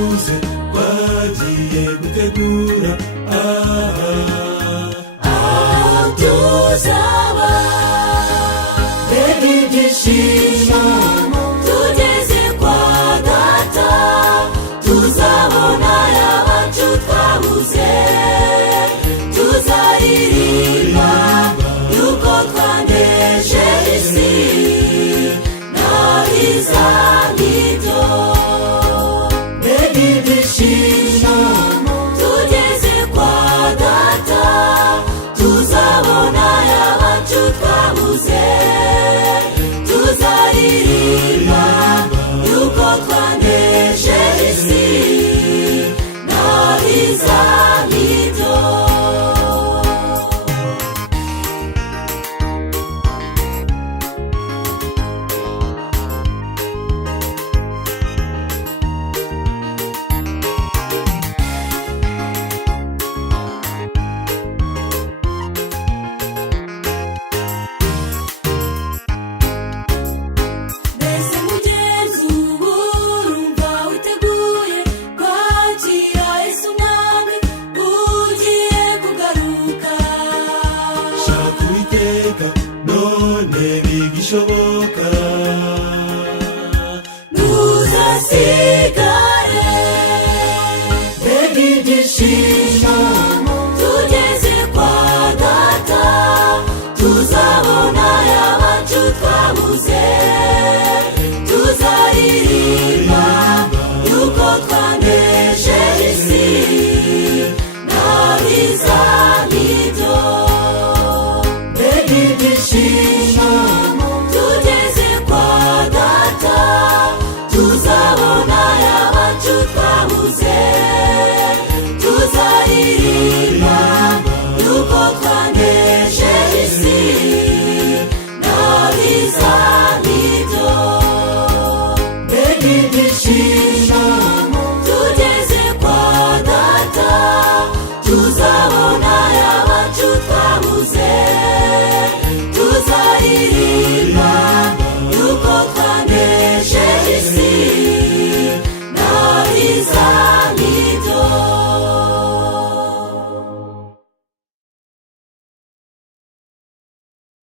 twabuze twagiye gutegura aho tuzaba. Mbega ibyishimo tugeze kwa data, tuzabona y'abacu twabuze, tuzaririmba yuko twanesheje isi nahiza nk'ibyo. Mbega ibyishimo tugeze kwa data, tuzabona y'abacu twabuze, tuzaririmba yuko twanesheje isi nahiza nk'ibyo. Mbese mugenzi ubu urumva witeguye kwakira Yesu umwami ugiye kugaruka? shaka Uwiteka none bigishoboka, ntuzasigare. Mbega ibyishimo tugeze kwa data, tuzabona y'abacu twabuze, tuzaririmba